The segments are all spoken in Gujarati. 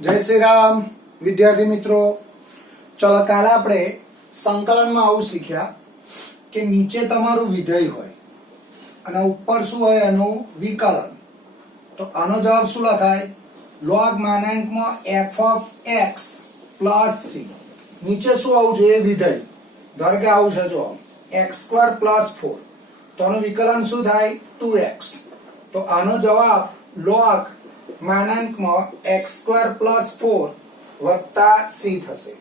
जय श्री राम विद्यार्थी मित्रों। चलो काले आपणे संकलन में आवुं शीख्या कि नीचे तमारुं विधेय होय अने उपर शुं होय एनुं विकलन। तो आनो जवाब शुं लखाय? log मानांक में f of x plus c। नीचे शुं आवुं जोईए? विधेय। धारो के आवुं छे जो x² plus 4 तो आनुं विकलन शुं थाय? 2x। तो आनो जवाब log मानांक में x² plus 4 वत्ता c थशे।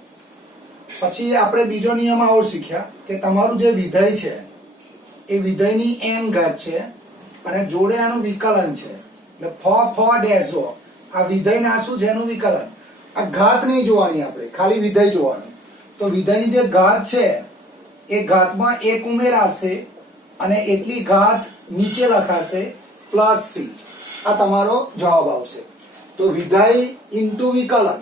પછી આપણે બીજો નિયમ આવો શીખ્યા કે તમારું જે વિધેય છે એ વિધેયની n ઘાત છે અને જોડે આનું વિકલન છે એટલે f ડેશ જો આ વિધેયના શું છે એનું વિકલન। આ ઘાત નહીં જોવાની, આપણે ખાલી વિધેય જોવાનું। તો વિધેયની જે ઘાત છે એ ઘાતમાં 1 ઉમેરાશે અને એટલી ઘાત નીચે લખાશે પ્લસ c। આ તમારો જવાબ આવશે। તો વિધેય ઇન્ટુ વિકલન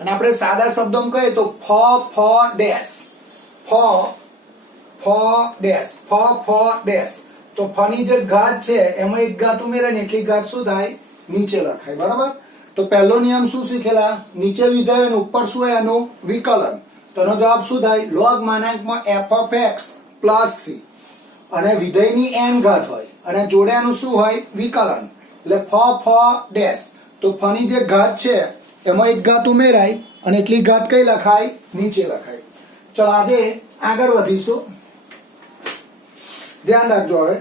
અને આપણે સાદા શબ્દોમાં કહીએ તો ફ ડેશ તો ફ ની જે ઘાત છે એમાં એક ઘાત ઉમેરે ને એટલી ઘાત શું થાય? નીચે લખાય। બરાબર। તો પહેલો નિયમ શું શીખેલા? નીચે વિધેય અને ઉપર શું હોય એનું વિકલન। તો એનો જવાબ શું થાય? log માનાંકમાં f of x plus c અને વિધેયની n ઘાત હોય અને જોડે આનું શું હોય? વિકલન। એટલે ફ ડેશ તો ફ ની જે ઘાત છે એમાં એક ઘાત ઉમેરાય અને એટલી ઘાત કઈ લખાય? નીચે લખાય। ચલો આજે આગળ વધીશું। ધ્યાન રાખજો। હવે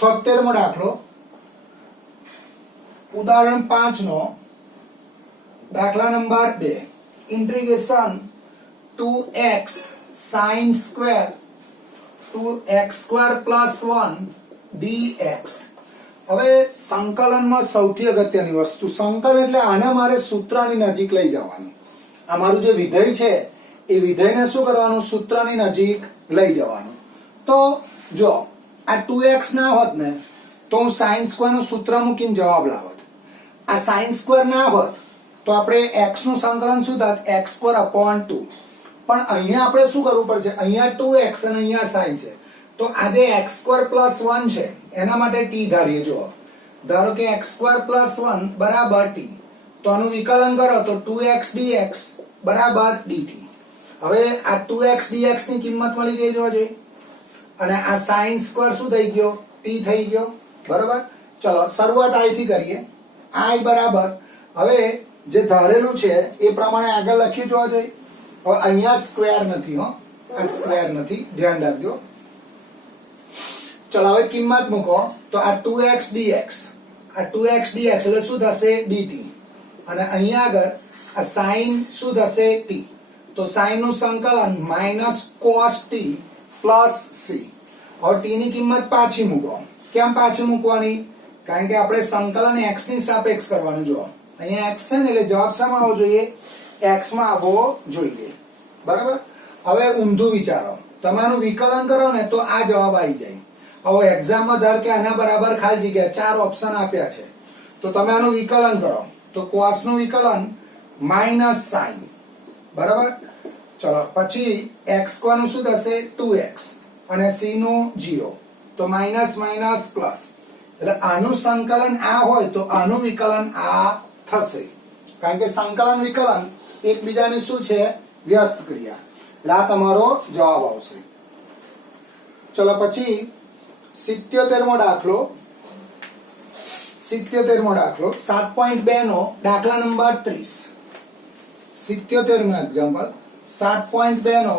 76મો દાખલો, ઉદાહરણ 5 નો દાખલા number 2, integration 2x sin square 2x² plus 1 dx। હવે સંકલનમાં સૌથી અગત્યની વસ્તુ, સંકલન એટલે આને મારે સૂત્રની નજીક લઈ જવાનું। આ મારું જે વિધેય છે એ વિધેયને શું કરવાનું? સૂત્રની નજીક લઈ જવાનું। તો જો આ 2x ના હોત ને તો હું sin સ્ક્વેર નું સૂત્ર મૂકીને જવાબ લાવત। આ sin સ્ક્વેર ના હોત તો આપણે x નું સંકલન શું થાત? x² upon 2। પણ અહીંયા આપણે શું કરવું પડશે? અહીંયા 2x અને અહીંયા sin છે તો આજે x² plus 1 છે એના માટે t ધારીએ। જો ધારો કે x² plus 1 બરાબર t તો આનું વિકલન કરો તો 2x dx બરાબર dt। હવે આ 2x dx ની કિંમત મળી ગઈ જોજે અને આ sin સ્ક્વેર શું થઈ ગયો? t થઈ ગયો। બરાબર। ચલો શરૂઆત i થી કરીએ। i બરાબર હવે જે ધારેલું છે એ પ્રમાણે આગળ લખી જોજે। હવે અહીંયા સ્ક્વેર નથી, હો આ સ્ક્વેર નથી, ધ્યાન રાખજો। ચલો હવે કિંમત મૂકો તો આ 2x dx એટલે શું થશે? dt અને અહીંયા આગળ આ sin શું થશે? t। તો sin નું સંકલન -cos t plus c। હવે t ની કિંમત પાછી મૂકો। કેમ પાછી મૂકવાની? કારણ કે આપણે સંકલન x ની સાપેક્ષ કરવાનું। જો અહીંયા x છે ને એટલે જવાબ શામાં આવવો જોઈએ? x માં આવવો જોઈએ। બરાબર। હવે ઊંધું વિચારો, તમે આનું વિકલન કરો ને તો આ જવાબ આવી જાય। હવે એક્ઝામમાં ધાર કે આના બરાબર ખાલી જગ્યા 4 ઓપ્શન આપ્યા છે તો તમે આનું વિકલન કરો તો cos નું વિકલન માઈનસ sin। બરાબર। ચલો પછી x² નું શું થશે? 2x અને c નું 0 તો માઈનસ માઈનસ પ્લસ। એટલે આનું સંકલન આ હોય તો આનું વિકલન આ થશે કારણ કે સંકલન વિકલન એકબીજાની શું છે? વ્યસ્ત ક્રિયા। એટલે આ તમારો જવાબ આવશે। ચલો પછી 77મો દાખલો 7.2 નો દાખલા નંબર 30। 77મો એક્ઝામ્પલ 7.2 નો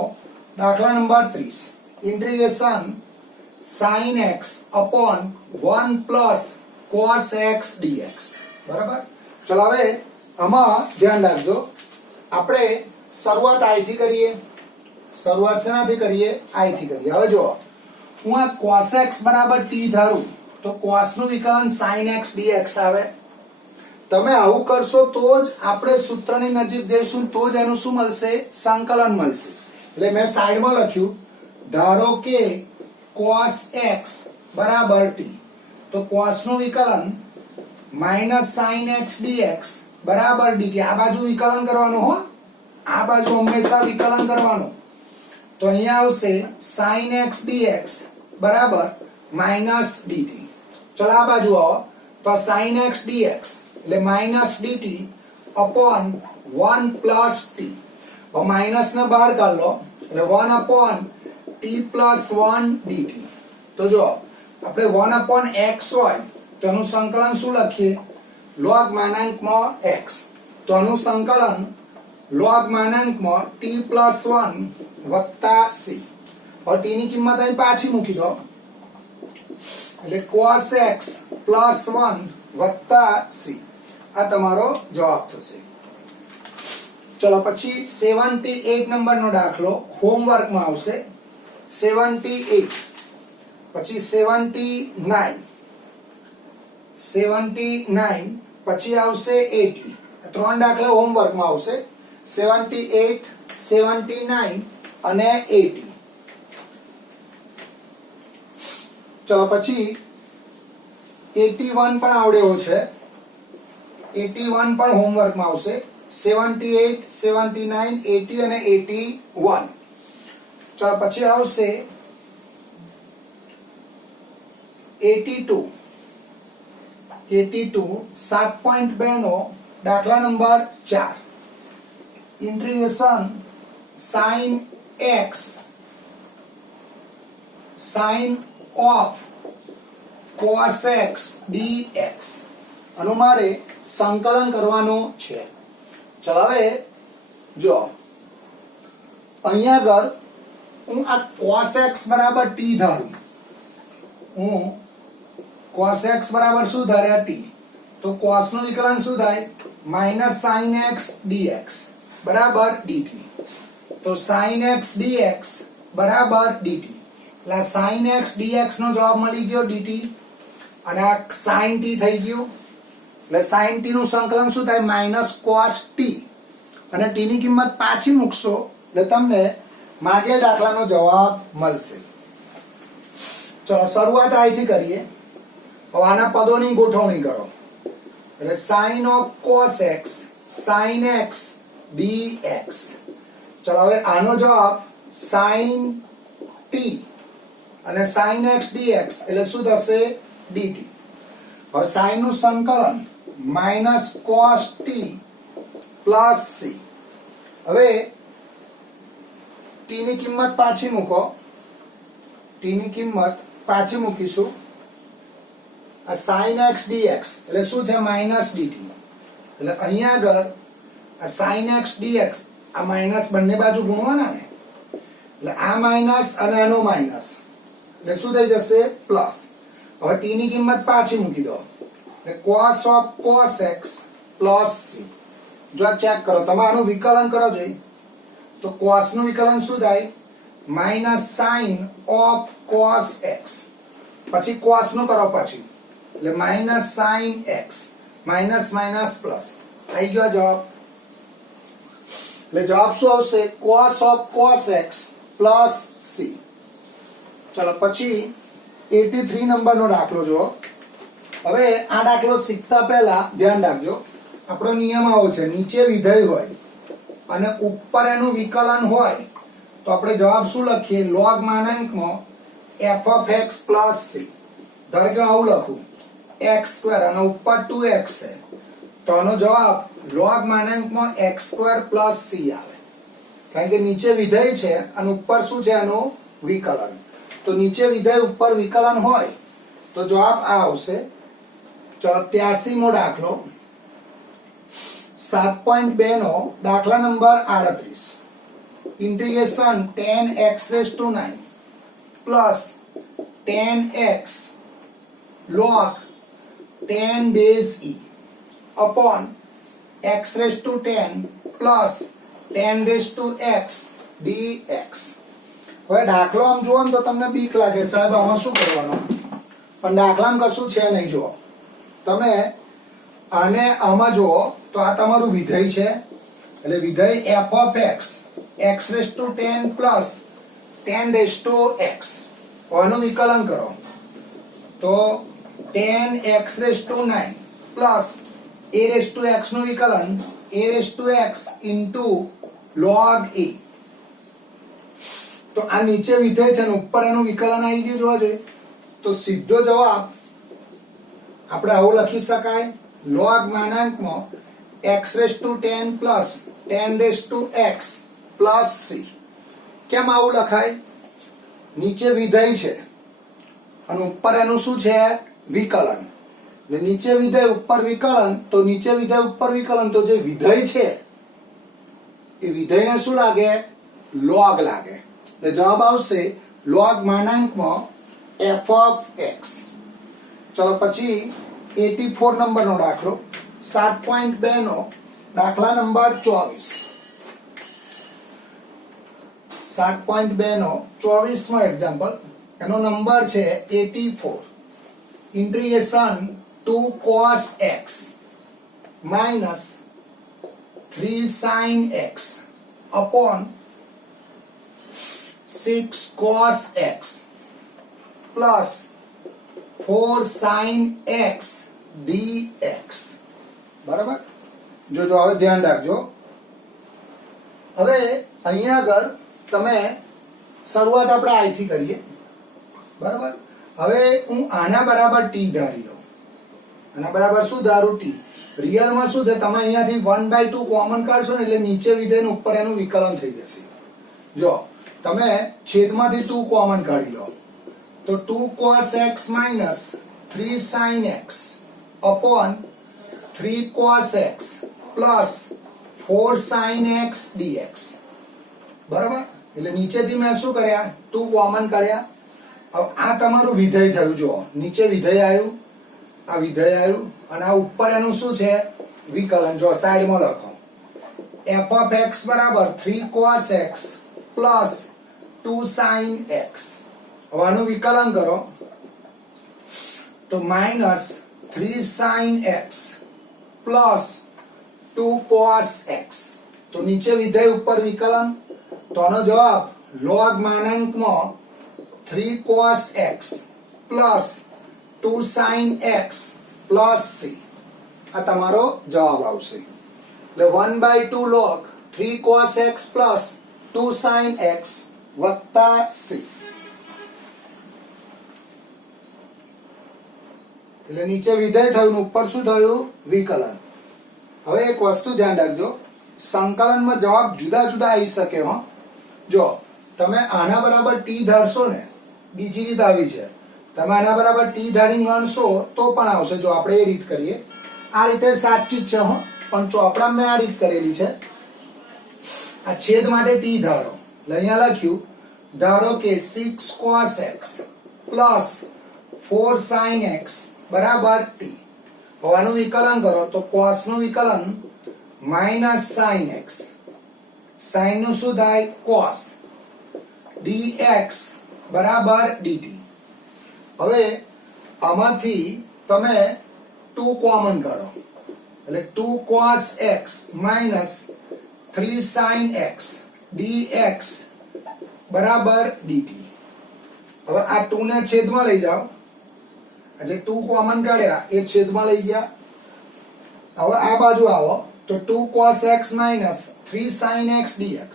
દાખલા number 30, integration sin x upon 1 plus cos x dx। બરાબર। ચલો હવે આમાં ધ્યાન રાખજો, આપણે શરૂઆત i થી કરીએ। શરૂઆત શેનાથી કરીએ? i થી કરીએ। હવે જો હું આ cos x બરાબર t ધારું તો cos નું વિકલન sin x dx આવે। તમે આવું કરશો તો જ આપણે સૂત્રની નજીક જઈશું તો જ એનું શું મળશે? સંકલન મળશે। એટલે મેં સાઈડમાં લખ્યું, ધારો કે cos x બરાબર t તો cos નું વિકલન -sin x dx બરાબર dt। આ બાજુ વિકલન કરવાનું, હો આ બાજુ હંમેશા વિકલન કરવાનું। તો અહીંયા આવશે sin x dx બરાબર -dt। ચલો આ બાજુ આવો તો sin x dx એટલે -dt upon 1 plus T. Minus ने बहार काढ लो એટલે 1 अपॉन t प्लस 1 dt। तो जो આપણે 1 अपॉन x હોય તો એનું સંકલન શું લખીએ log માનાંકમાં x। તો એનું સંકલન log માનાંકમાં t પ્લસ 1 વત્તા c। और t ની કિંમત અહીં પાછી મૂકી દો એટલે cos x પ્લસ 1 વત્તા c। આ તમારો જવાબ થશે। ચલો પછી 78 નંબરનો દાખલો હોમવર્કમાં આવશે। 78 પછી 79 પછી આવશે 80। ત્રણ દાખલા હોમવર્કમાં આવશે 78 79 અને 80। ચલો પછી 81 પણ આવડેવો છે 81 પણ હોમવર્કમાં આવશે 78 79 80 અને 81। ચલો પછી આવશે 82 7.2 નો દાખલા number 4 integration sin x sin of cos x dx આનું મારે સંકલન કરવાનું છે। ચલો હવે જો અહીંયા આગળ હું આ cos x બરાબર t ધારું હું cos x બરાબર શું ધાર્યા t તો cos નું વિકલન શું થાય માઈનસ sin x dx બરાબર dt। તો sin x dx બરાબર dt એટલે sin x dx નો જવાબ મળી ગયો dt અને આ sin t થઈ ગયું એટલે sin t નું સંકલન શું થાય માઈનસ cos t અને t ની કિંમત પાછી મૂકશો એટલે તમને માગ્યા દાખલાનો જવાબ મળશે। ચલો શરૂઆત અહીંથી કરીએ। હવે આના પદોની ગોઠવણી કરો એટલે sin of cos x sin x dx। ચલો હવે આનો જવાબ sin t અને sin x dx એટલે શું થશે dt। હવે sin નું સંકલન minus cos t plus c। હવે t ની કિંમત પાછી મૂકો t ની કિંમત પાછી મૂકીશું આ sin x dx એટલે શું છે માઈનસ dt એટલે અહીંયા આગળ આ sin x dx આ માઈનસ બંને બાજુ ગુણવાના ને એટલે આ માઈનસ અને આનો માઈનસ એટલે શું થઈ જશે પ્લસ। હવે t ની કિંમત પાછી મૂકી દો એટલે cos of cos x plus c। જો ચેક કરો તમે આનું વિકલન કરો જોઈ તો cos નું વિકલન શું થાય minus sin of cos x પછી cos નું કરો પછી એટલે minus sin x minus minus plus આવી ગયો જવાબ। એટલે જવાબ શું આવશે cos of cos x plus c। ચલો પછી 83 નંબરનો દાખલો જુઓ। હવે આ દાખલો શીખતા પહેલા ધ્યાન રાખજો આપણો નિયમ આવો છે નીચે વિધેય હોય અને ઉપર એનું વિકલન હોય તો આપણે જવાબ શું લખીએ log માનાંકમાં f of x plus c। ધારો કે આવું લખું x² અને ઉપર 2x છે તો આનો જવાબ log માનાંકમાં x² plus c આવે કારણ કે નીચે વિધેય છે અને ઉપર શું છે આનું વિકલન। તો નીચે વિધેય ઉપર વિકલન હોય તો જવાબ આ આવશે। ચલો 83મો દાખલો 7.2 નો દાખલા number 38 integration tan x raised to 9 plus tan x log tan base e upon x raised to 10 plus tan raised to x dx। હવે દાખલો આમ જુઓ ને તો તમને બીક લાગે સાહેબ આમાં શું કરવાનું પણ દાખલામાં કશું છે નહીં। જુઓ તમે આને આમાં જુઓ તો આ તમારું વિધેય છે એટલે વિધેય f of x x raised to 10 plus 10 raised to x આનું વિકલન કરો તો 10 x raised to 9 plus a raised to x નું વિકલન a raised to x into log a। તો આ નીચે વિધેય છે ને ઉપર એનું વિકલન આવી ગયું જોવા જોઈએ તો સીધો જવાબ આપણે આવું લખી શકાય log માનાંકમાં x raise to 10 plus 10 raise to x plus c. કેમ આવું લખાય? નીચે વિધેય છે અને ઉપર એનું શું છે? વિકલન. એટલે નીચે વિધેય ઉપર વિકલન, તો નીચે વિધેય ઉપર વિકલન, તો જે વિધેય છે એ વિધેયને શું લાગે? log લાગે. એટલે જવાબ આવશે log માનાંકમાં f of x. ચલો પછી 84 નંબરનો દાખલો 7.2 નો દાખલા નંબર 24. 7.2 નો 24મો એક્ઝામ્પલ, એનો નંબર છે 84. Integration 2 cos x minus 3 sin x upon 6 cos x plus 4 sin x dx. બરાબર? જોજો, હવે ધ્યાન રાખજો. હવે અહીંયા આગળ તમે શરૂઆત આપણે આઈ થી કરીએ. બરાબર? હવે હું આના બરાબર t ધારી લઉં. આના બરાબર શું ધારું? t. રિયલમાં શું છે? તમે અહીંયાથી 1/2 કોમન કાઢશો ને એટલે નીચે વિધેયનું ઉપર એનું વિકલન થઈ જશે. જો તમે છેદમાંથી 2 કોમન કાઢી લો તો 2 cos x minus 3 sin x upon 3 cos x plus 4 sin x dx. બરાબર? એટલે નીચેથી મેં શું કર્યા? 2 કોમન કાઢ્યા. હવે આ તમારું વિધેય થયું. જો નીચે વિધેય આવ્યું, આ વિધેય આવ્યું, અને આ ઉપર એનું શું છે? વિકલન. જો સાઈડમાં લખો f of x બરાબર 3 cos x plus 2 sin x. હવે આનું વિકલન કરો તો minus 3 sin x plus 2 cos x. તો નીચે વિધેય ઉપર વિકલન, તો આનો જવાબ log માનાંકમાં 3 cos x plus 2 sin x plus c. આ તમારો જવાબ આવશે. એટલે 1/2 log 3 cos x plus 2 sin x વત્તા c. એટલે નીચે વિધેય થયું, ઉપર શું થયું? વિકલન. હવે એક વસ્તુ ધ્યાન રાખજો, સંકલનમાં જવાબ જુદા જુદા આવી શકે. હો, જો તમે આના બરાબર t ધારશો ને, બીજી રીત આવી છે, તમે આના બરાબર t ધારીને ગણશો તો પણ આવશે. જો આપણે એ રીત કરીએ, આ રીતે સાચી જ છે. હો, પણ ચોપડા મેં આ રીત કરેલી છે. આ છેદ માટે t ધારો, એટલે અહીંયા લખ્યું, ધારો કે 6 cos x plus 4 sin x બરાબર t. હોવાનું વિકલન કરો તો cos નું વિકલન માઇનસ sin x, sin નું શું થાય? cos dx બરાબર dt. હવે આમાંથી તમે 2 કોમન કાઢો એટલે 2 cos x minus 3 sin x dx બરાબર dt. હવે આ 2 ને છેદમાં લઈ જાઓ, જે 2 કોમન કાઢ્યા એ છેદમાં લઈ ગયા. હવે આ બાજુ આવો તો 2 cos x minus 3 sin x dx.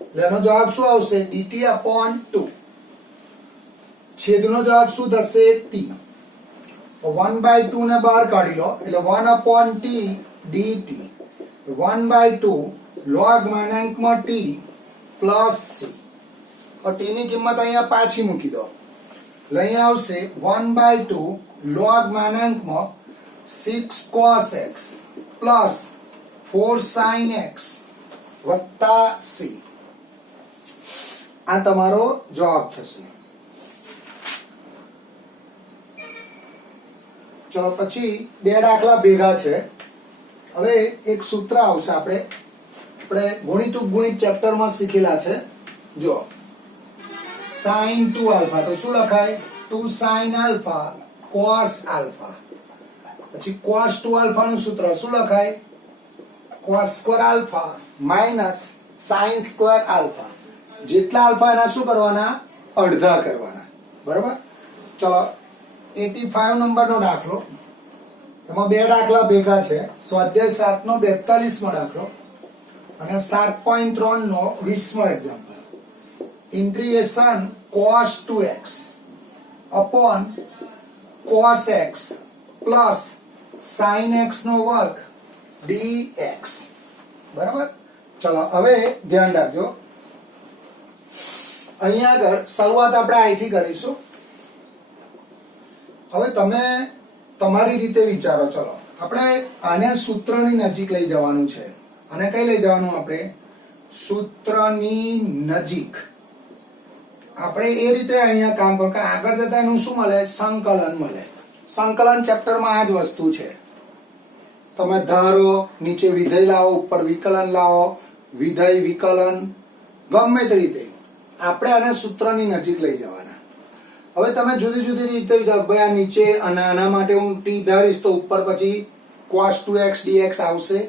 એટલે એનો જવાબ શું આવશે? dt upon 2. છેદનો જવાબ શું થશે? t. 1/2 ને બહાર કાઢી લો એટલે 1 upon t dt. 1/2 log માનાંકમાં t plus c. t ની કિંમત અહીંયા પાછી મૂકી દો એટલે અહીંયા આવશે 1/2 log માનાંકમાં 6 cos x plus 4 sin x વત્તા c. આ તમારો જવાબ થશે. ચલો પછી બે દાખલા ભેગા છે. હવે એક સૂત્ર આવશે, આપણે ગુણિત ઉપગુણિત ચેપ્ટરમાં શીખેલા છે. જો sin 2 આલ્ફા, તો શું લખાય? 2 sin આલ્ફા cos આલ્ફા. પછી cos 2 આલ્ફા નું સૂત્ર શું લખાય? cos square alpha minus sin square alpha. જેટલા આલ્ફા એના શું કરવાના? અડધા કરવાના. બરાબર? ચલો 85 નંબરનો દાખલો, એમાં બે દાખલા ભેગા છે. સ્વાધ્યાય 7 નો 42મો દાખલો અને 7.3 નો 20મો example. Integration cos 2x upon cos x plus sin x નો વર્ગ dx બરાબર. ચલો હવે ધ્યાન રાખજો, અહીંયા આગળ શરૂઆત આપણે અહીંથી કરીશું. હવે તમે તમારી રીતે વિચારો. ચલો આપણે આને સૂત્રની નજીક લઈ જવાનું છે. અને કઈ લઈ જવાનું? આપણે સૂત્રની નજીક. આપણે એ રીતે અહીંયા કામ કરો કે આગળ જતા એનું શું મળે? સંકલન મળે. સંકલન ચેપ્ટરમાં આ જ વસ્તુ છે. તમે ધારો, નીચે વિધેય લાવો, ઉપર વિકલન લાવો, વિધેય વિકલન ગમે તે રીતે આપણે આને સૂત્રની નજીક લઈ જવાના. હવે તમે જુદી જુદી રીતે વિચારો, ભાઈ આ નીચે અને આના માટે હું t ધારીશ તો ઉપર પછી cos 2x dx આવશે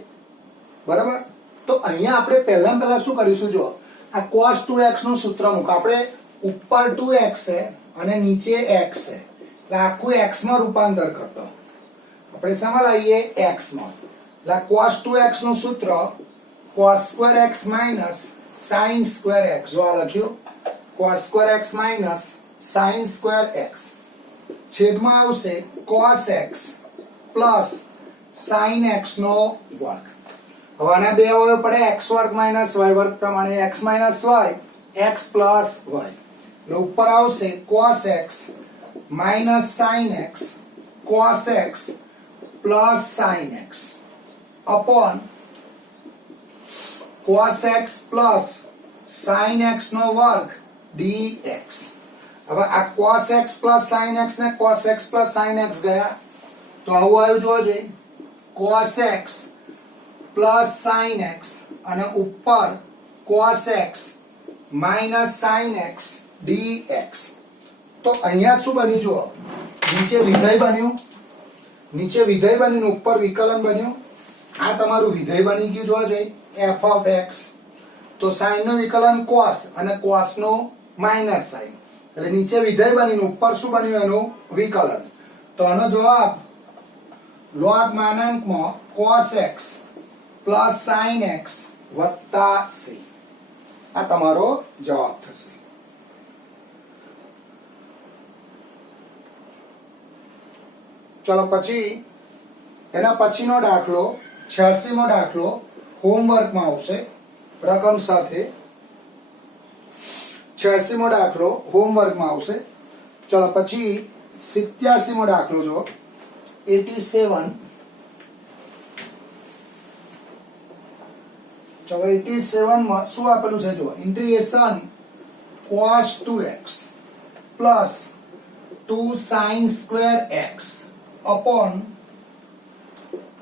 બરાબર. તો અહીંયા આપણે પહેલા શું કરીશું? જો આ cos 2x નું સૂત્ર મૂકો. આપણે ઉપર 2x છે અને નીચે x છે, એટલે આખું x માં રૂપાંતર કરતો આપણે શામાં લાવીએ? x માં. એટલે cos 2x નું સૂત્ર cos square x minus sin square x. જો આ લખ્યું cos square x minus sin square x છેદમાં આવશે cos x plus sin x નો વર્ગ. હવે આના બે અવયવ પડે x વર્ગ minus y વર્ગ પ્રમાણે x minus y x plus y. એટલે ઉપર આવશે cos x minus sin x cos x plus sin x upon cos x plus sin x નો વર્ગ dx. હવે આ cos x plus sin x ને cos x plus sin x ગયા તો આવું આવ્યું જોજે cos x plus sin x અને ઉપર cos x minus sin x dx. તો અહીંયા શું બન્યું? જુઓ, નીચે વિધેય બન્યું, નીચે વિધેય બનીને ઉપર વિકલન બન્યું. આ તમારું વિધેય બની ગયું જોવા જોઈએ f of x. તો sin નું વિકલન cos અને cos નું માઇનસ sin, એટલે નીચે વિધેય બનીને ઉપર શું બન્યું? એનું વિકલન. તો આનો જવાબ log માનાંકમાં cos x plus sin x વત્તા c. આ તમારો જવાબ થશે. ચલો પછી એના પછીનો દાખલો 86મો દાખલો હોમવર્કમાં આવશે રકમ સાથે. 86મો દાખલો હોમવર્કમાં આવશે. ચલો પછી 87મો દાખલો જો 87. ચલો 87 માં શું આપેલું છે? જો integration cos 2x plus 2 sin square x upon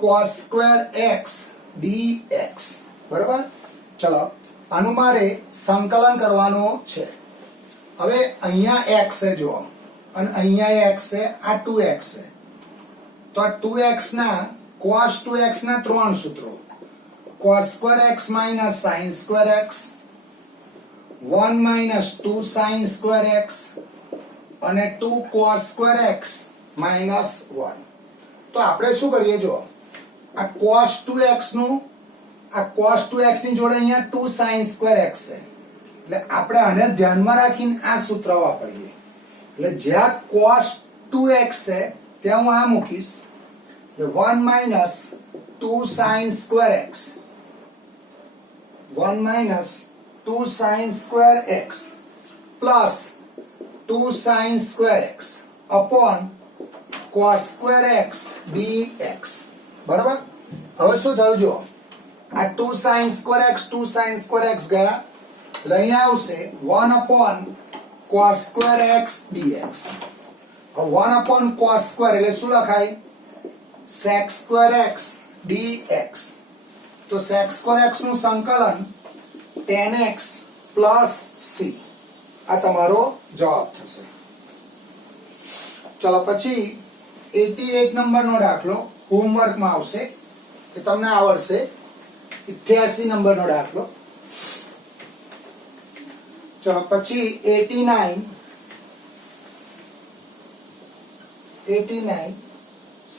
cos square x dx બરાબર. ચલો આનું મારે સંકલન કરવાનું છે. હવે અહીંયા x છે જો, અને અહીંયા x છે, આ 2x છે. તો આ 2x ના cos 2x ના ત્રણ સૂત્રો: cos square x minus sin square x, 1 minus 2 sin square x અને 2 cos square x minus 1. તો આપણે શું કરીએ? જો આ cos 2x નું, આ cos 2x ની જોડે અહીંયા 2 sin square x છે, એટલે આપણે આને ધ્યાનમાં રાખીને આ સૂત્ર વાપરીએ. એટલે જ્યાં cos 2x છે ત્યાં હું આ મૂકીશ, એટલે 1 minus 2 sin square x, 1 minus 2 sin square x plus 2 sin square x upon cos square x dx બરાબર. હવે શું થયું? જો આ 2 sin square x 2 sin square x ગયા, એટલે અહીંયા આવશે 1 upon cos square x dx. હવે 1 upon cos square એટલે શું લખાય? sec square x dx. તો sec square x નું સંકલન tan x plus c. આ તમારો જવાબ થશે. ચલો પછી 88 નંબરનો દાખલો હોમવર્કમાં આવશે, કે તમને આવડશે. 88 નંબરનો દાખલો. ચલો પછી 89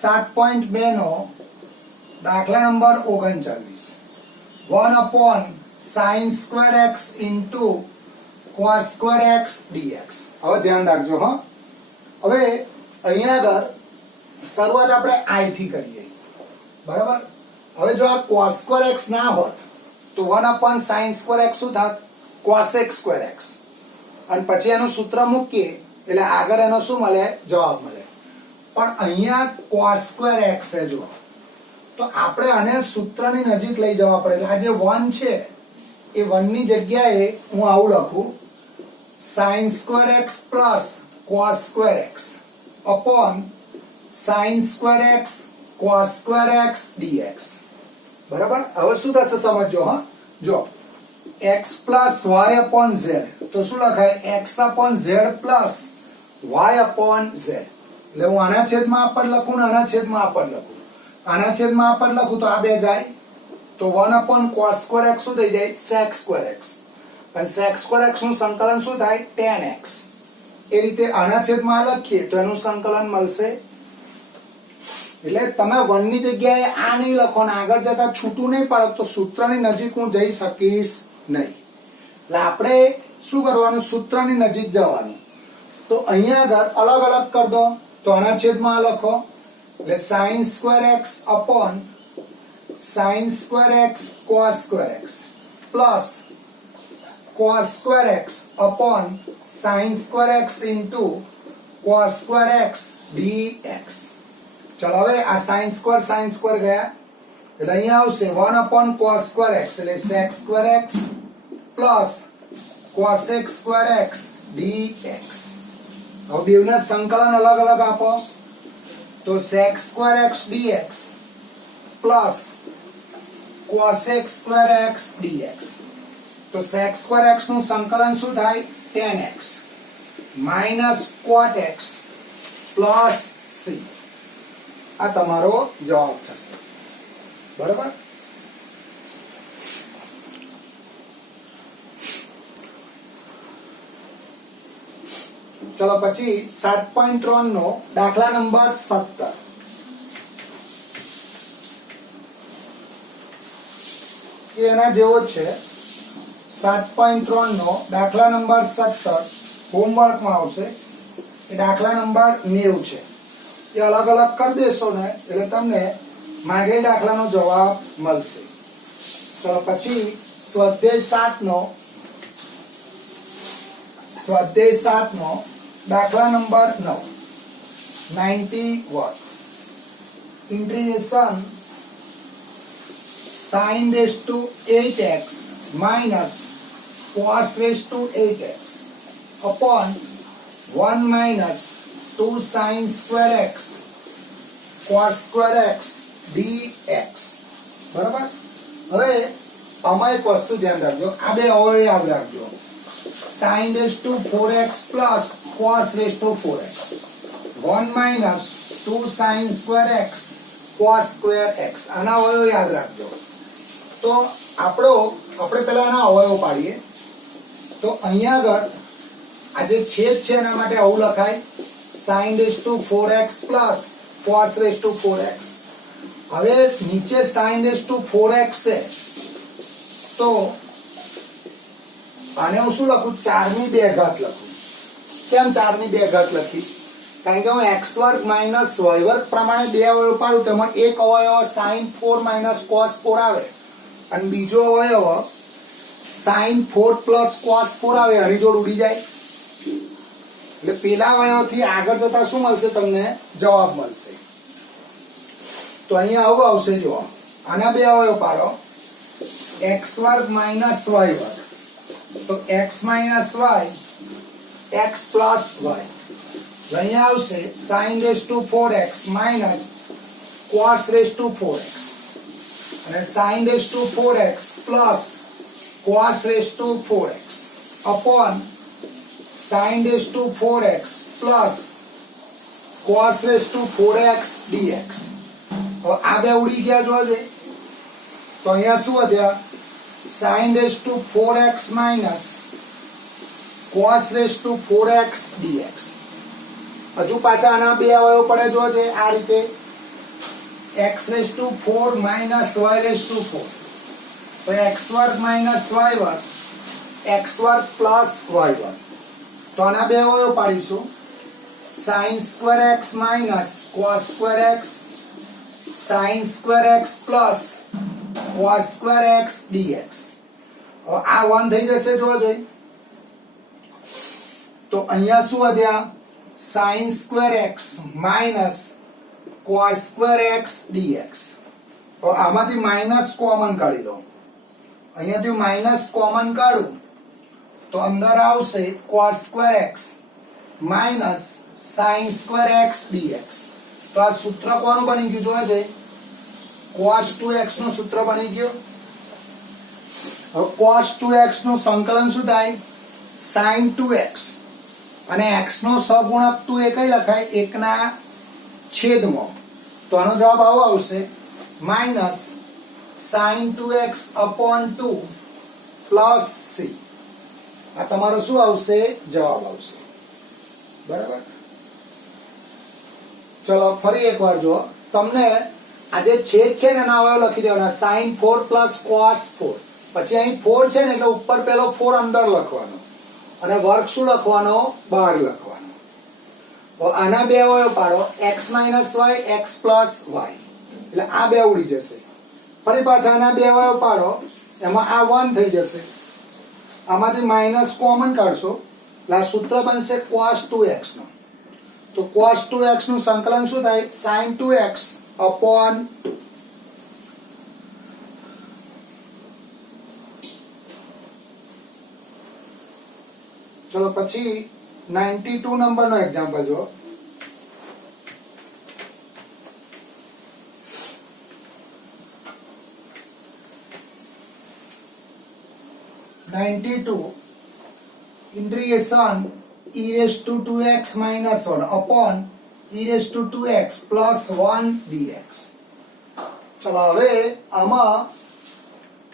7.2 નો દાખલા number 39. 1 upon sin square x into cos square x dx. હવે ધ્યાન રાખજો હા. હવે અહીંયા આગળ શરૂઆત આપણે i થી કરીએ બરાબર. હવે જો આ cos સ્ક્વેર x ના હોત તો 1/sin સ્ક્વેર x શું થાત? cosec square x. અને પછી એનું સૂત્ર મૂકીએ એટલે આગળ એનો શું મળે? જવાબ મળે. પણ અહીંયા cos સ્ક્વેર x છે જો, તો આપણે આને સૂત્રની નજીક લઈ જવા પડે. એટલે આ જે 1 છે એ 1 ની જગ્યાએ હું આવું લખું, sin square x plus cos square x upon sin square x cos square x dx. બરાબર? હવે શું થશે સમજો. હા, જો x plus y upon z, તો શું લખાય? x upon z plus y upon z. એટલે હું આના છેદમાં આ પદ લખું ને આના છેદમાં આ પદ લખું. આના છેદમાં આ પદ લખું તો આ બે જાય, તો 1/cos સ્ક્વેર x શું થઈ જાય? sec square x. અને sec સ્ક્વેર x નું સંકલન શું થાય? tan x. એ રીતે આના છેદમાં લખીએ તો એનું સંકલન મળશે. એટલે તમે 1 ની જગ્યાએ આ નહીં લખો ને આગળ જતા છૂટું નહીં પડે તો સૂત્રની નજીક હું જઈ શકીશ નહીં. એટલે આપણે શું કરવાનું? સૂત્રની નજીક જવાનું. તો અહીંયા આગળ અલગ અલગ કરી દો, તો આના છેદમાં આ લખો, એટલે sin square x upon sin square x cos square x plus cos square x upon sin square x into cos square x dx. ચલો હવે આ sin સ્ક્વેર ગયા એટલે અહીંયા આવશે 1/cos સ્ક્વેર x એટલે sec square x plus cosec square x dx. હવે બેવના સંકલન અલગ અલગ આપો, તો sec square x dx plus cosec square x dx. તો sec સ્ક્વેર x નું સંકલન શું થાય? tan x minus cot x plus c. આ તમારો જવાબ થશે. બરાબર? ચલો પછી 7.3 નો દાખલા નંબર 17. એના જેવો જ છે. 7.3 નો દાખલા નંબર 17 હોમવર્કમાં આવશે. એ દાખલા નંબર 90 છે. એ અલગ અલગ કરી દેશો ને એટલે તમને માંગેલ દાખલાનો જવાબ મળશે. ચલો પછી સ્વાધ્યાય 7 નો દાખલા number 91. Integration sin raised to 8x minus cos raised to 8x upon 1 minus 2 sin square x cos square x dx. બરાબર? હવે આમાં એક વસ્તુ ધ્યાન રાખજો, આ બે અવયવ યાદ રાખજો. sin raised to 4x plus cos raised to 4x 1 minus 2 sin square x cos square x. આના અવયવ યાદ રાખજો. તો આપણે પહેલા આના અવયવ પાડીએ. તો અહીંયા આગળ આ જે છેદ છે એના માટે આવું લખાય, sin raised to 4x plus cos raised to 4x. હવે નીચે sin raised to 4x છે તો આને હું શું લખું? 4 ની 2 ઘાત લખું. કેમ 4 ની 2 ઘાત લખી? કારણ કે હું x વર્ગ માઇનસ y વર્ગ પ્રમાણે બે અવયવ પાડું, તેમાં એક અવયવ sin 4 minus cos 4 આવે અને બીજો અવયવ sin 4 plus cos 4 આવે. આની જોડ ઉડી જાય એટલે પેલા અવયવથી આગળ જતા શું મળશે? તમને જવાબ મળશે. તો અહીંયા આવું આવશે. જો આના બે અવયવ પાડો, x વર્ગ માઇનસ y વર્ગ, તો x minus y x plus y. અહીંયા આવશે sin raised to 4x minus cos raised to 4x અને sin raised to 4x plus cos raised to 4x upon sin raised to 4x plus cos raised to 4x dx. હવે આ બે ઉડી ગયા જોજે. તો અહીંયા શું વધ્યા? sin raised to 4x minus cos raised to 4x dx. હજુ પાછા આના બે અવયવ પડે જોજે આ રીતે, x raised to 4 minus y raised to 4. તો x વર્ગ minus y વર્ગ x વર્ગ plus y વર્ગ. તો આના બે અવયવ પાડીશું, sin square x minus cos square x sin square x plus cos square x dx. હવે આ 1 થઈ જશે જો જોઈ તો અહીંયા શું વધ્યા sin square x minus cos square x dx. હવે આમાંથી માઈનસ કોમન કાઢી દો અહીંયાથી માઈનસ કોમન કાઢું તો અંદર આવશે cos square x minus sin square x dx. તો આ સૂત્ર કોનું બની ગયું જોવા જોઈએ cos 2x નું સૂત્ર બની ગયું. હવે cos 2x નું સંકલન શું થાય sin 2x અને x નો સહગુણક 2 એ કઈ લખાય 1 ના છેદમાં. તો આનો જવાબ આવો આવશે minus sin 2x upon 2 plus c. આ તમારો શું આવશે જવાબ આવશે બરાબર. ચલો ફરી એકવાર જો તમને આ જે છેદ છે ને એના હવે લખી દેવાના sin 4 plus cos 4 પછી અહીં 4 છે ને એટલે ઉપર પેલો 4 અંદર લખવાનો અને વર્ગ શું લખવાનો બહાર લખવાનો. આના બે અવયવ પાડો x minus y x plus y એટલે આ બે ઉડી જશે. ફરી પાછા આના બે અવયવ પાડો એમાં આ 1 થઈ જશે આમાંથી માઈનસ કોમન કાઢશો એટલે આ સૂત્ર બનશે cos 2x નું. તો cos 2x નું સંકલન શું થાય sin 2x upon 2. ચલો પછી 92 નંબરનો એક્ઝામ્પલ જો 92 integration e raised to 2x minus 1 upon e raised to 2x plus 1 dx. ચલો હવે આમાં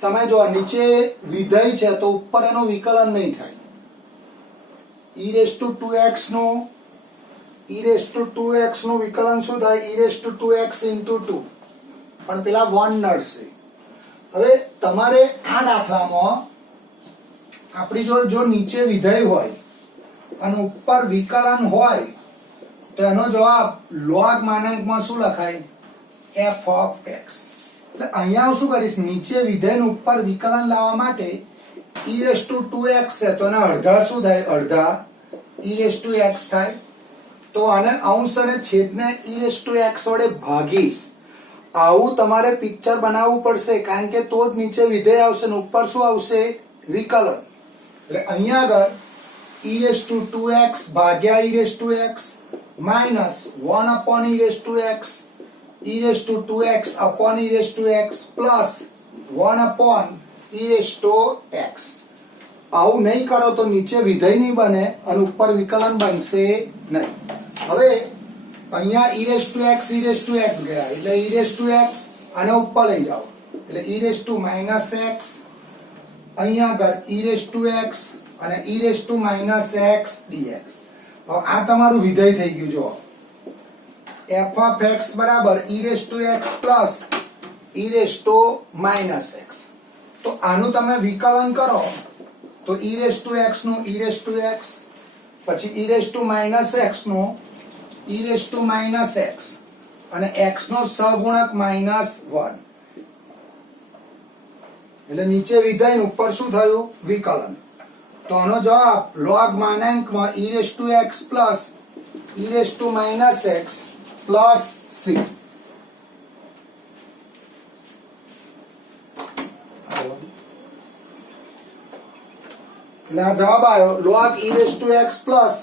તમે જો નીચે વિધેય છે તો ઉપર એનો વિકલન નહીં થાય. e raised to 2x નું વિકલન શું થાય e raised to 2x into 2 પણ પેલા 1 નડશે. હવે તમારે આ દાખલામાં આપણી જોડે જો નીચે વિધેય હોય અને ઉપર વિકલન હોય તો એનો જવાબ log માનાંકમાં શું લખાય f of x. એટલે અહીંયા હું શું કરીશ નીચે વિધેય ઉપર વિકલન લાવવા માટે e raised to 2x છે તો એના અડધા શું થાય અડધા e raised to x થાય. તો આને અંશ અને છેદને e raised to x વડે ભાગીશ. આવું તમારે પિક્ચર બનાવવું પડશે કારણ કે તો જ નીચે વિધેય આવશે ને ઉપર શું આવશે વિકલન. એટલે અહીંયા આગળ e raised to 2x ભાગ્યા e raised to x minus 1 upon e raised to x e raised to 2x upon e raised to x plus 1 upon e raised to x. આવું નહીં કરો તો નીચે વિધેય નહીં બને અને ઉપર વિકલન બનશે નહીં. હવે અહીંયા e raised to x ગયા એટલે e raised to x આને ઉપર લઈ જાઓ એટલે e raised to minus x અહીંયા આગળ e raised to x અને e raised to minus x dx. હવે આ તમારું વિધેય થઈ ગયું જો f of x બરાબર e raised to x plus e raised to minus x. તો આનું તમે વિકલન કરો તો e raised to x નું e raised to x પછી e raised to minus x નું e raised to minus x અને x નો સહગુણક -1 એટલે નીચે વિધેય ઉપર શું થયું વિકલન. તો આનો જવાબ log માનાંકમાં e raised to x plus e raised to minus x plus c. એટલે આ જવાબ આવ્યો log e raised to x plus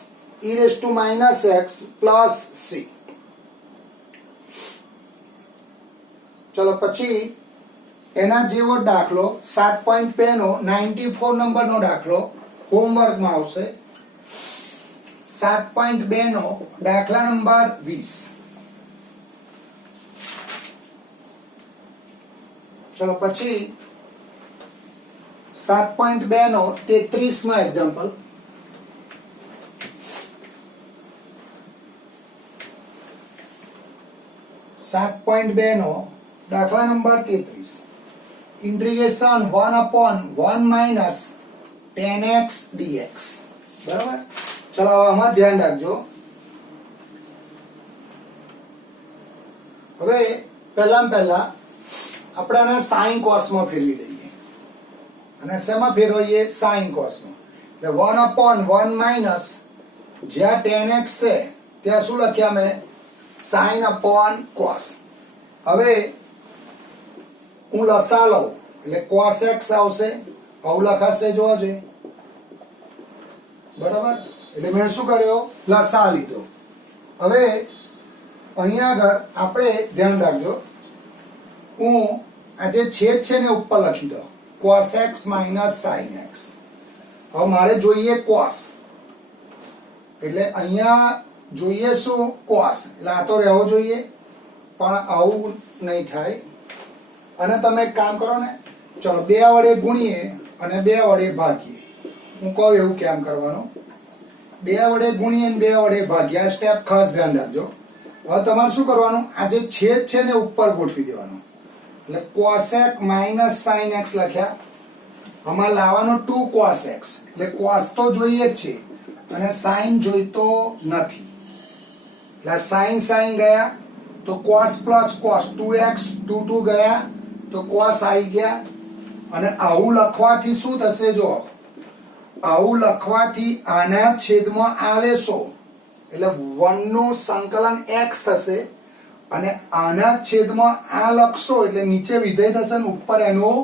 e raised to minus x plus c. ચલો પછી એના જેવો દાખલો 7.2 નો 94 નંબરનો દાખલો હોમવર્કમાં આવશે. 7.2 નો દાખલા નંબર 20. ચલો પછી 7.2 નો 33મો એક્ઝામ્પલ. નો દાખલા number 33 integration 1 upon 1 minus 10x dx. બરાબર. ચલો આમાં ધ્યાન રાખજો. હવે પહેલા આપણે આને સાઇન કોસમાં ફેરવી દઈએ અને શેમાં ફેરવીએ સાઇન કોસમાં એટલે 1/1 માઇનસ જ્યાં tan x છે ત્યાં શું લખ્યા મેં sin upon cos હવે હું લસા લઉં એટલે cos x આવશે આવું લખાશે જોજો બરાબર એટલે મેં શું કર્યો લસા લીધો હવે અહીંયા આગળ આપણે ધ્યાન રાખજો હું આ જે છેદ છે ને ઉપર લખી દો cos x minus sin x હવે મારે જોઈએ cos એટલે અહીંયા જોઈએ શું cos એટલે આ તો રહેવો જોઈએ પણ આવું નહીં થાય અને તમે એક કામ કરો ને ચલો 2 વડે ગુણીએ અને 2 વડે ભાગીએ હું કહું એવું કેમ કરવાનું 2 વડે ગુણીએ અને 2 વડે ભાગીએ આ સ્ટેપ ખાસ ધ્યાન રાખજો હવે તમારે શું કરવાનું આ જે છેદ છે ને ઉપર ગોઠવી દેવાનું એટલે cos x minus sin x લખ્યા આમાં લાવવાનું 2 cos x એટલે cos તો જોઈએ જ છે અને sin જોઈતો નથી એટલે sin ગયા તો cos plus cos 2x 2 ગયા તો cos આવી ગયા અને આવું લખવાથી શું થશે જો આવું લખવાથી આના છેદમાં આ લેશો એટલે 1 નું સંકલન x થશે અને આના છેદમાં આ લખશો એટલે નીચે વિધેય થશે અને ઉપર એનું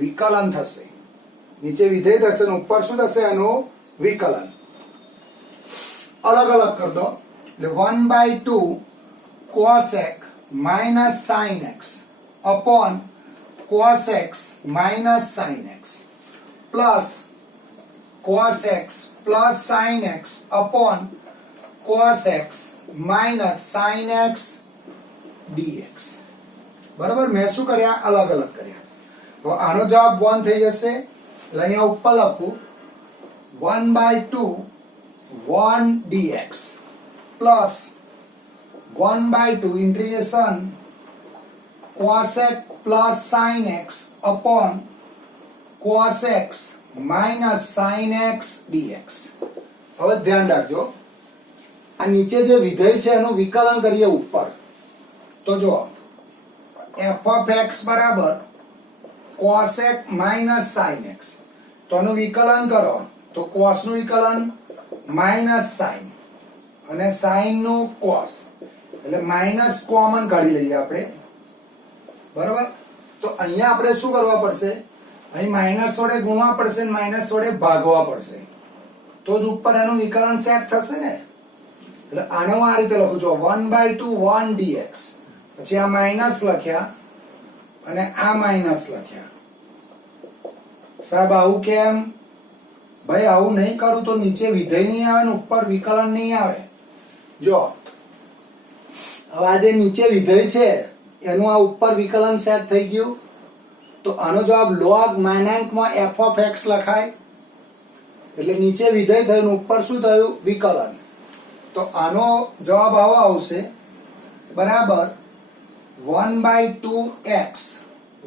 વિકલન થશે નીચે વિધેય થશે અને ઉપર શું થશે એનું વિકલન અલગ અલગ કર દો એટલે 1/2 cos x minus sin x upon cos x minus sin x plus cos x plus sin x upon cos x minus sin x dx બરાબર મેં શું કર્યા અલગ અલગ કર્યા તો આનો જવાબ 1 થઈ જશે એટલે અહીંયા ઉપર લખું 1/2 1 dx plus 1/2 integration cos x plus sin x upon cos x minus sin x dx હવે ધ્યાન રાખજો આ નીચે જે વિધેય છે એનું વિકલન કરીએ ઉપર તો જો f of x બરાબર cos x minus sin x તો આનું વિકલન કરો તો cos નું વિકલન minus sin અને sin નું cos એટલે માઈનસ કોમન કાઢી લઈએ આપણે બરાબર તો અહીંયા આપણે શું કરવા પડશે અહીં માઈનસ વડે ગુણવા પડશે અને માઈનસ વડે ભાગવા પડશે તો જ ઉપર એનું વિકલન સેટ થશે ને એટલે આનો આ રીતે લખું છું 1/2 1 dx પછી આ માઈનસ લખ્યા અને આ માઈનસ લખ્યા સાહેબ આવું કેમ ભાઈ આવું નહીં કરું તો નીચે વિધેય નહીં આવે ને ઉપર વિકલન નહીં આવે જો હવે આ જે નીચે વિધેય છે એનું આ ઉપર વિકલન સેટ થઈ ગયું તો આનો જવાબ log માનાંકમાં f of x લખાય એટલે નીચે વિધેય થયું ઉપર શું થયું વિકલન તો આનો જવાબ આવો આવશે બરાબર 1/2x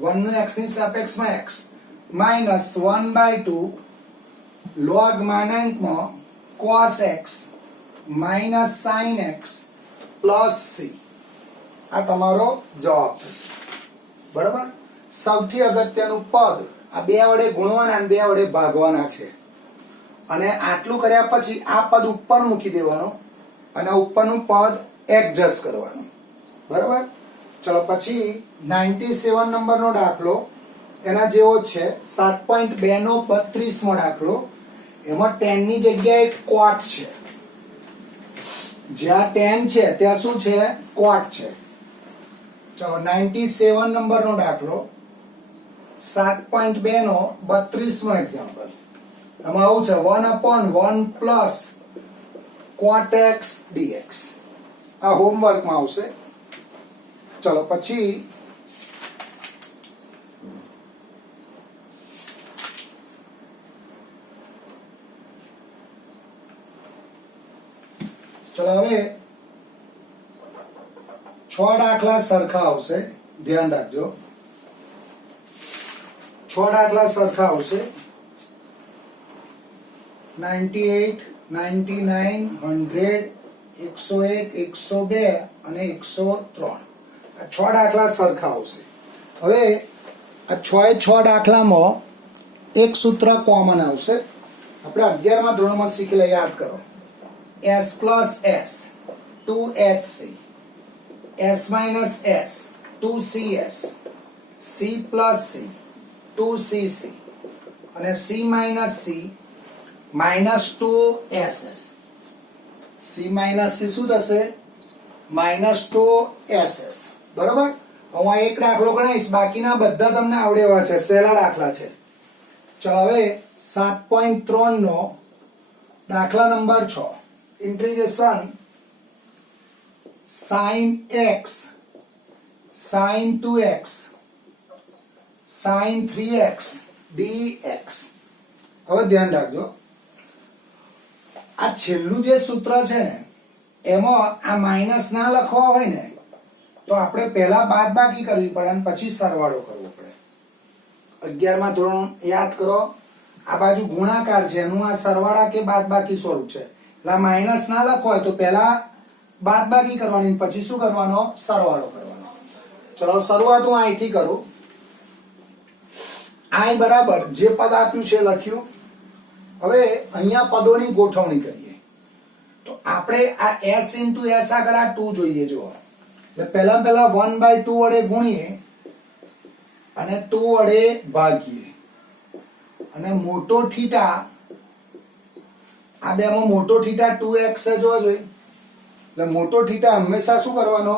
1 નું x ની સાપેક્ષમાં x minus 1/2 log માનાંકમાં cos x minus sin x plus c આ તમારો જવાબ થશે બરાબર સૌથી અગત્યનું પદ આ 2 વડે ગુણવાના અને 2 વડે ભાગવાના છે અને આટલું કર્યા પછી આ પદ ઉપર મૂકી દેવાનો અને ઉપરનું પદ એડજસ્ટ કરવાનું બરાબર ચલો પછી 97 નંબરનો દાખલો એના જેવો જ છે 7.2 નો 32મો દાખલો એમાં 10 ની જગ્યાએ cot છે જ્યાં 10 છે ત્યાં શું છે cot છે ચલો 97 નંબરનો દાખલો 7.2 નો 32મો એક્ઝામ્પલ એમાં આવું છે 1/1 plus cot x dx આ હોમવર્કમાં આવશે ચલો પછી ચલો હવે 6 દાખલા સરખા આવશે ધ્યાન રાખજો 6 દાખલા સરખા આવશે 98 99 100 101 102 અને 103 આ 6 દાખલા સરખા આવશે. હવે આ 6 એ 6 દાખલામાં એક સૂત્ર કોમન આવશે. આપણે 11મા ધોરણમાં શીખેલા, યાદ કરો. s plus s 2hc, s minus s 2cs, c plus c 2cc અને c minus c minus 2ss. c minus c શું થશે? minus 2ss. બરોબર. હું આ એક દાખલો ગણાવીશ, બાકીના બધા તમને આવડે એવા છે, સહેલા દાખલા છે. ચલો હવે 7.3 નો દાખલા number 6, integration sin x sin 2x sin 3x dx. હવે ધ્યાન રાખજો, આ છેલ્લું જે સૂત્ર છે ને એમાં આ માઇનસ ના લખવા હોય ને તો આપણે પહેલા બાદબાકી કરવી પડે અને પછી સરવાળો કરવો પડે. 11મા ધોરણ યાદ કરો, આ બાજુ ગુણાકાર છે, એનું આ સરવાળા કે બાદબાકી સ્વરૂપ છે. એટલે માઇનસ ના લખો હોય તો પહેલા બાદબાકી કરવાની, પછી શું કરવાનો? સરવાળો કરવાનો. ચલો શરૂઆત હું અહીંથી કરું. i બરાબર જે પદ આપ્યું છે લખ્યું. હવે અહીંયા પદોની ગોઠવણી કરીએ તો આપણે આ s into s આગળ આ 2 જોઈએ. જો એટલે પહેલા 1/2 વડે ગુણીએ અને 2 વડે ભાગીએ અને મોટો થીટા, આ બેમાં મોટો થીટા 2x છે. જોવા જોઈએ એટલે મોટો થીટા હંમેશા શું કરવાનો?